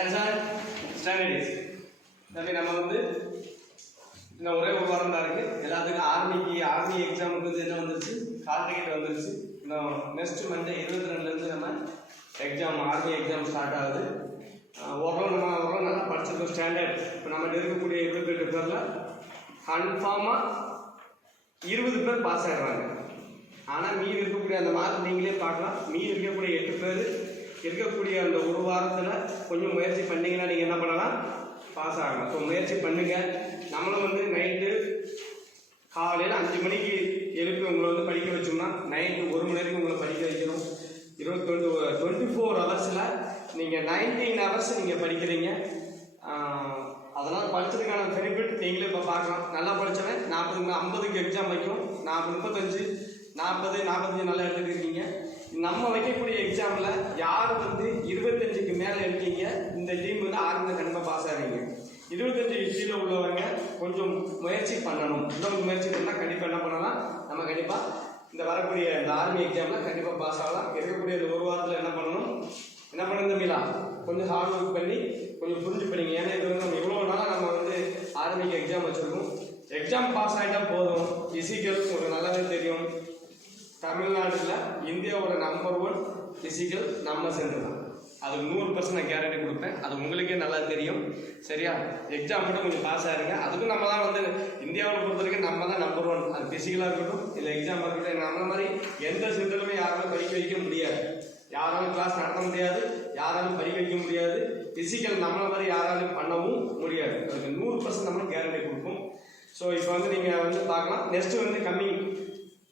Answer stand at ease தம்பி நம்ம வந்து இன்னும் ஒரே ஒரு வாரம் தான் இருக்குது எல்லாத்துக்கும் ஆர்மிக்கு ஆர்மி எக்ஸாமுக்கு வந்து என்ன வந்துருச்சு? கால் டிக்கெட் வந்துருச்சு. இன்னும் நெக்ஸ்ட் மந்த் இருபத்தி ரெண்டுலேருந்து நம்ம எக்ஸாம் ஆர்மி எக்ஸாம் ஸ்டார்ட் ஆகுது. ஓரளவு நம்ம ஓரளவு நல்லா படிச்சிருக்கோம் ஸ்டாண்டர்ட் இப்போ நம்ம இருக்கக்கூடிய இருபத்தி ரெண்டு பேரில் கன்ஃபார்மாக இருபது பேர் பாஸ் ஆகிடுறாங்க ஆனால் மீதி இருக்கக்கூடிய அந்த மார்க் நீங்களே பார்க்கலாம். மீதி இருக்கக்கூடிய எட்டு பேர் இருக்கக்கூடிய அந்த ஒரு வாரத்தில் கொஞ்சம் முயற்சி பண்ணிங்கன்னா நீங்கள் என்ன பண்ணலாம்? பாஸ் ஆகலாம். ஸோ முயற்சி பண்ணுங்கள் நம்மளும் வந்து நைட்டு காலையில் அஞ்சு மணிக்கு எழுப்பி உங்களை வந்து படிக்க வச்சோம்னா நைட்டு ஒரு மணி வரைக்கும் உங்களை படிக்க வைக்கிறோம் இருபத்தி டுவெண்ட்டி ஃபோர் ஹவர்ஸில் நீங்கள் நைன்டீன் ஹவர்ஸ் நீங்கள் படிக்கிறீங்க. அதனால் படிச்சதுக்கான பெனிஃபிட் நீங்களே இப்போ பார்க்கலாம். நல்லா படித்தவன் நாற்பது ஐம்பதுக்கு எக்ஸாம் வைக்கும் நாற்பது முப்பத்தஞ்சு நாற்பது நாற்பத்தஞ்சு நல்லா எடுத்துருக்கீங்க நம்ம வைக்கக்கூடிய எக்ஸாமில் யார் வந்து இருபத்தஞ்சுக்கு மேலே இருக்கீங்க? இந்த டீம் வந்து ஆர்மியில் கண்டிப்பாக பாஸ் ஆகிறீங்க இருபத்தஞ்சு கீழே உள்ளவங்க கொஞ்சம் முயற்சி பண்ணணும். இன்னும் முயற்சி பண்ணால் கண்டிப்பாக என்ன பண்ணலாம்? நம்ம கண்டிப்பாக இந்த வரக்கூடிய இந்த ஆர்மி எக்ஸாமில் கண்டிப்பாக பாஸ் ஆகலாம். இருக்கக்கூடிய ஒரு வாரத்தில் என்ன பண்ணணும்? என்ன பண்ணணும் தம்பிலா கொஞ்சம் ஹார்ட் ஒர்க் பண்ணி கொஞ்சம் புரிஞ்சு பண்ணிங்க. ஏன்னா இது வந்து நம்ம இவ்வளோ நாளாக நம்ம வந்து ஆர்மிக்கு எக்ஸாம் வச்சுருக்கோம். எக்ஸாம் பாஸ் ஆகிட்டா போதும். இசிக்கல் ஒரு நல்லாவே தெரியும். தமிழ்நாட்டில் இந்தியாவோட நம்பர் ஒன் பிசிக்கல் நம்ம சென்டர் தான். அது நூறு பர்சன்ட் நான் கேரண்டி கொடுப்பேன். அது உங்களுக்கே நல்லா தெரியும். சரியா? எக்ஸாம் மட்டும் கொஞ்சம் பாஸ் ஆயிருங்க அதுக்கும் நம்ம தான் வந்து இந்தியாவில் பொறுத்த வரைக்கும் நம்ம தான் நம்பர் ஒன் அது பிசிக்கலாக இருக்கட்டும் இல்லை எக்ஸாமாக இருக்கட்டும் நம்ம மாதிரி எந்த சென்டருமே யாராலும் படிக்க வைக்க முடியாது. யாராலும் கிளாஸ் நடத்த முடியாது. யாராலும் படிக்க வைக்க முடியாது. பிசிக்கல் நம்மளை மாதிரி யாராலும் பண்ணவும் முடியாது. அதுக்கு நூறு பர்சன்ட் நம்ம கேரண்டி கொடுப்போம். ஸோ இப்போ வந்து நீங்கள் வந்து பார்க்கலாம். நெக்ஸ்ட் வந்து கம்மிங்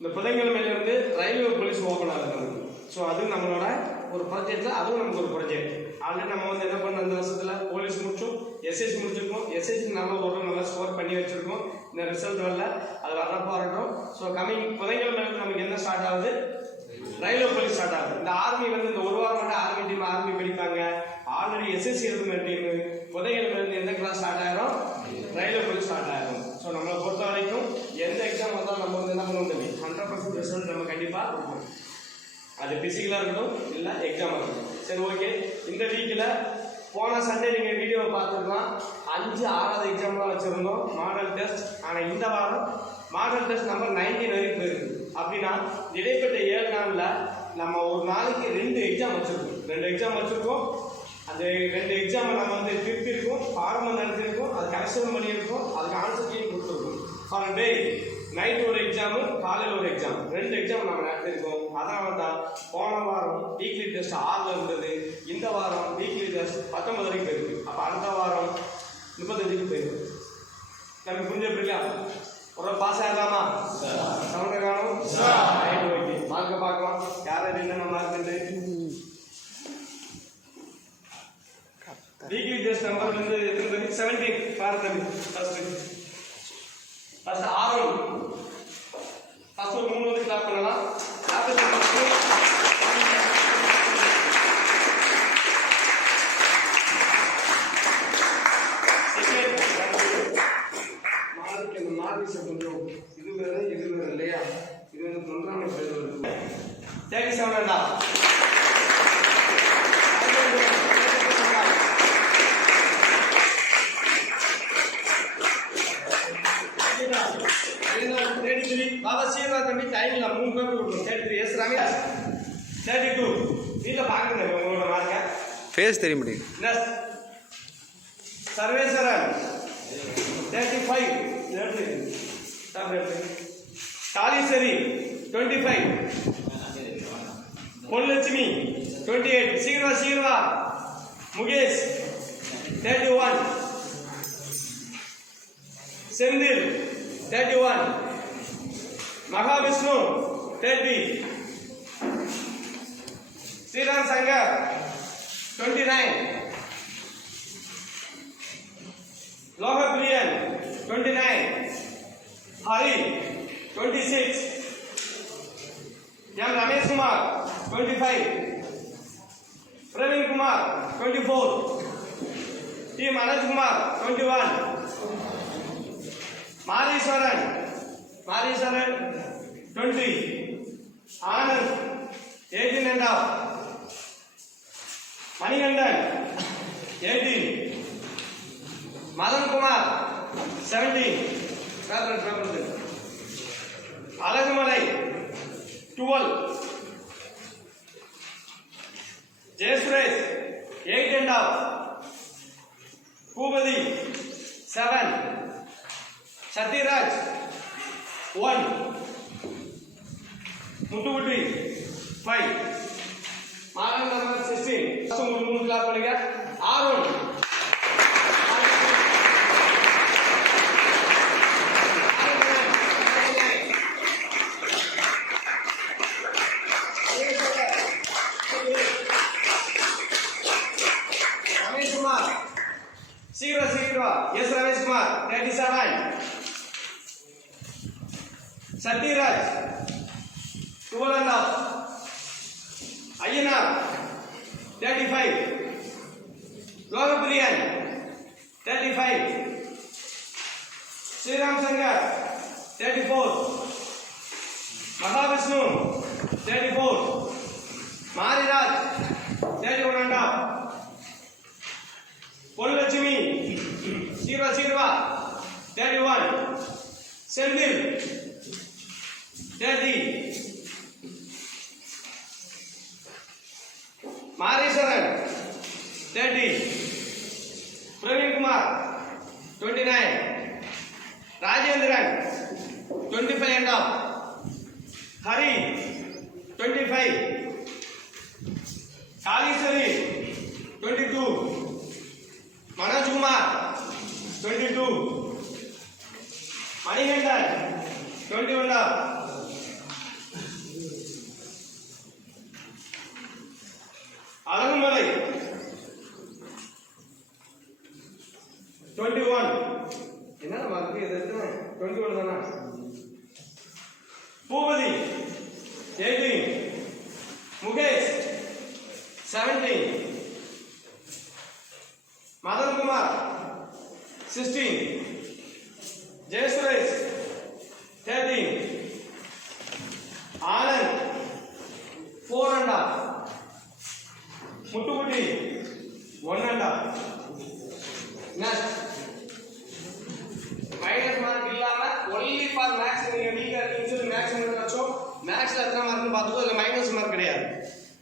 இந்த புதன்கிழமையில வந்து ரயில்வே போலீஸ் ஓப்பன் ஆகிறது ஸோ அது நம்மளோட ஒரு ப்ராஜெக்ட்ல அதுவும் நமக்கு ஒரு ப்ராஜெக்ட் ஆல்ரெடி நம்ம வந்து என்ன பண்ண அந்த வருஷத்துல போலீஸ் முடிச்சோம் எஸ்எஸ்சி முடிச்சிருக்கோம். எஸ்எஸ்சி நம்ம ஒரு நல்லா ஸ்கோர் பண்ணி வச்சிருக்கோம். இந்த ரிசல்ட் வரல அது வர வரட்டும் ஸோ கம்மிங் புதன்கிழமை நமக்கு என்ன ஸ்டார்ட் ஆகுது? ரயில்வே போலீஸ் ஸ்டார்ட் ஆகுது. இந்த ஆர்மி வந்து இந்த ஒரு வாரம் மட்டும் ஆர்மி டீம் ஆர்மி படிப்பாங்க. ஆல்ரெடி எஸ்எஸ்சி எழுதுன டீம் புதன்கிழமை இருந்து எந்த கிளாஸ் ஸ்டார்ட் ஆயிரும் ரயில்வே போலீஸ் ஸ்டார்ட் ஆயிரும் ஸோ நம்மளை பொறுத்த வரைக்கும் எந்த எக்ஸாம் வந்தாலும் நம்ம வந்து என்ன பண்ணுவோம் தம்பி ஹண்ட்ரட் பர்சன்ட் ரிசல்ட் நம்ம கண்டிப்பாக அது பிசிக்கலாக இருக்கட்டும் இல்லை எக்ஸாமாக இருக்கட்டும். சரி ஓகே இந்த வீக்கில் போன சண்டே நீங்கள் வீடியோவை பார்த்துருக்கலாம். அஞ்சு ஆறாவது எக்ஸாம்லாம் வச்சுருந்தோம் மாடல் டெஸ்ட் ஆனால் இந்த வாரம் மாடல் டெஸ்ட் நம்பர் நைன்டீன் வரைக்கும் போயிருக்கு. அப்படின்னா இடைப்பட்ட ஏழு நாளில் நம்ம ஒரு நாளைக்கு ரெண்டு எக்ஸாம் வச்சுருக்கோம். ரெண்டு எக்ஸாம் வச்சுருக்கோம். அந்த ரெண்டு எக்ஸாமை நம்ம வந்து திருப்பியிருக்கோம் பாடமாக நடத்திருக்கோம் அது கரெக்ஷன் பண்ணியிருக்கோம் அதுக்கு ஆன்சர் கொடுத்துருக்கோம். ஃபார் டே நைட் ஒரு எக்ஸாமு காலையில் ஒரு எக்ஸாம் ரெண்டு எக்ஸாம் நம்ம நடத்திருக்கோம் அதான் தான் போன வாரம் வீக்லி டெஸ்ட் ஆறில் இருந்தது. இந்த வாரம் வீக்லி டெஸ்ட் பத்தொன்பது வரைக்கும் போயிருக்கு. அப்போ அடுத்த வாரம் முப்பத்தஞ்சுக்கு போயிருக்கு. நம்ம புரிஞ்ச புரியல ஒரு பாஸ் ஆகலாமா சவுண்ட காணும் ரைட் ஓகே மார்க்கை பார்க்கலாம் யார் யார் என்னென்ன மார்க் உண்டு வீக்லி டெஸ்ட் நம்பர் வந்து எத்தனை செவன்டீன் பாருங்க ஃபர்ஸ்ட் ஃபர்ஸ்ட் ஆறு ஃபர்ஸ்ட் ஒரு மூணு வந்து கிளாப் பண்ணலாம் லாபத்தில் ஃபர்ஸ்ட் மார்க் இந்த மார்க்ஸ் கொஞ்சம் இது வேற இது வேற இல்லையா இது வந்து தொன்றாமை பேர் வருது தேர்ட்டி செவன் வேண்டா பாபா சீரா தம்பி டைம்ல மூணு பேர் கொடுக்கும் thirty three S Ramesh thirty two வீட்டில் பார்க்குங்க உங்களோட மார்க்கை ஃபேஸ் தெரிய முடியுது next Sarveswaran. Thirty five Kaleeswari. Twenty five Ponlakshmi. Twenty eight சீக்கிரவா சீக்கிரவா Mukesh. Thirty one Senthil. Thirty one Mahavishnu thirty Sriram Shankar twenty nine Lohapriyan, 29. Hari, 26. M. Ramesh Kumar, 25. Praveen Kumar, 24. T. Manoj Kumar, 21. Mariswaran, Marisana 20. Anand 18 and half. Manikandan 18. Madan Kumar 17. Alagumalai 12. Jaisuresh 8 and half. Bhubadi 7. Satiraj one Muthukutti five model number sixteen மூணு clap பண்ணுங்க R one Sri Ram Shankar thirty four Mahavishnu thirty four Mariraj thirty one and half Polakshmi Shiva zero thirty one सेल्विल thirty Marisaran thirty Praveen Kumar twenty nine Rajendran twenty five and half Hari twenty five Kaleeswari twenty two Manoj Kumar twenty two Manikandan twenty one half 17 Madan Kumar 16 Jayesh 13 Anand 4 and half Muttukuti 1 and half Next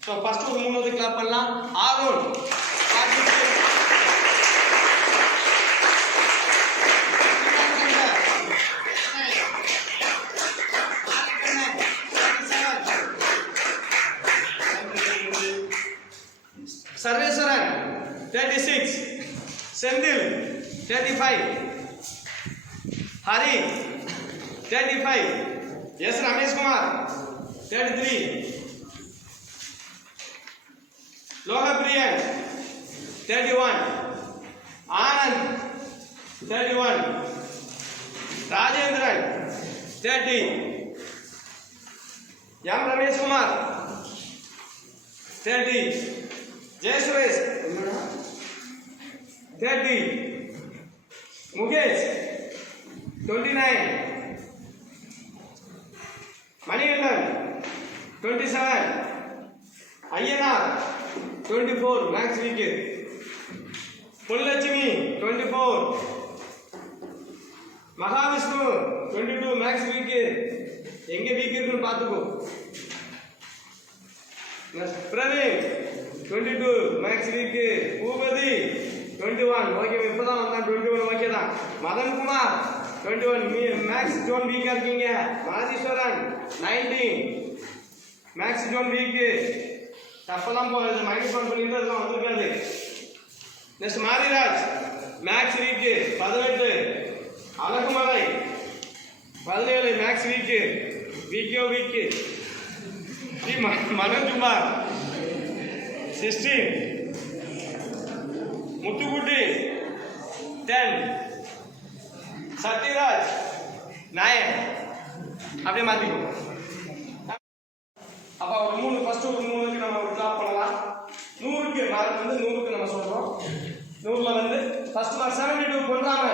so first ஒரு மூணு வந்து clap பண்ணலாம் Aaron Sarveswaran thirty six Senthil thirty five Hari thirty five S Ramesh Kumar thirty three Logapriyan thirty one Anand thirty one Rajendran thirty M Ramesh Kumar thirty Jayasuresh thirty Mukesh twenty nine Manikandan twenty seven Ayyanar twenty four max weak Ponlakshmi twenty four Mahavishnu twenty two max weak எங்க weak இருக்குன்னு பார்த்துக்கோ. Praveen twenty two max weak Boopathi twenty one okay இப்போ தான் வந்தான். Twenty one okay தான். Madan Kumar twenty one max zone வீக்காக இருக்கீங்க. Matheeswaran nineteen max zone weak தப்பெல்லாம் போகுது மைனஸ் ஒன் பண்ணிட்டு அதெல்லாம் வந்திருக்காது நெக்ஸ்ட் மாரிராஜ் மேக்ஸ் வீக்கு பதினெட்டு அழகுமலை பதினேழு மேக்ஸ் வீக்கு வீக்கோ வீக்கு ஜி ம- Manojkumar sixteen Muthukutty ten Sathyaraj nine அப்படியே மாத்திக்கோ 72 பண்றாங்க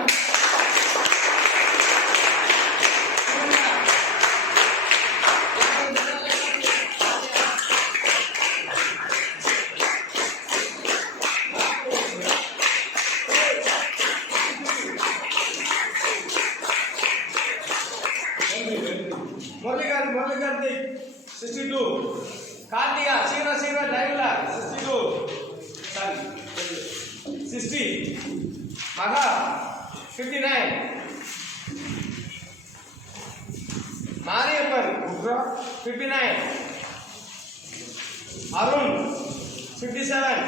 Thank you. मागा. फिफ्टी नाईन मारे आपण fifty nine Arun fifty seven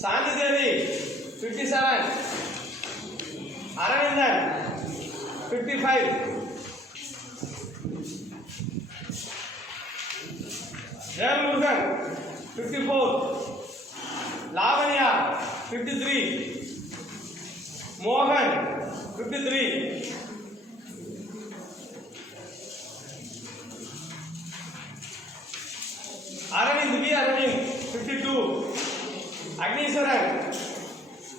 Sani Devi fifty seven Anandan fifty five Jayamurugan fifty four Lavanya fifty three மோகன் fifty three Aravind V Aravind fifty two Agneeswaran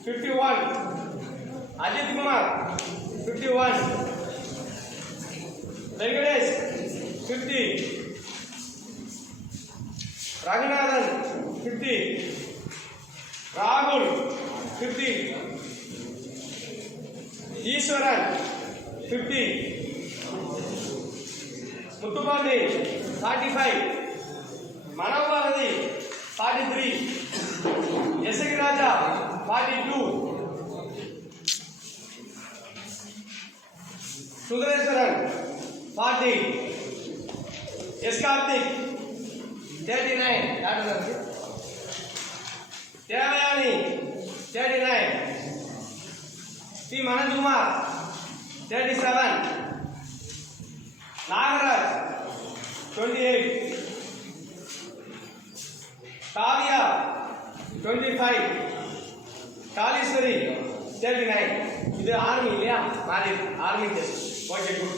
fifty one Ajith Kumar fifty one Venkatesh fifty Raghunathan fifty Rahul fifteen Eswaran fifteen मुत्तुपाली forty five Manobharathi forty three यशक Raja forty two Sundareswar forty S Karthik thirty nine daughter 39 P. Mananjumar 37 Nagaraj 28 Kavya 25 Kaleeswari thirty nine இது army இல்லையா? மாறி army test okay good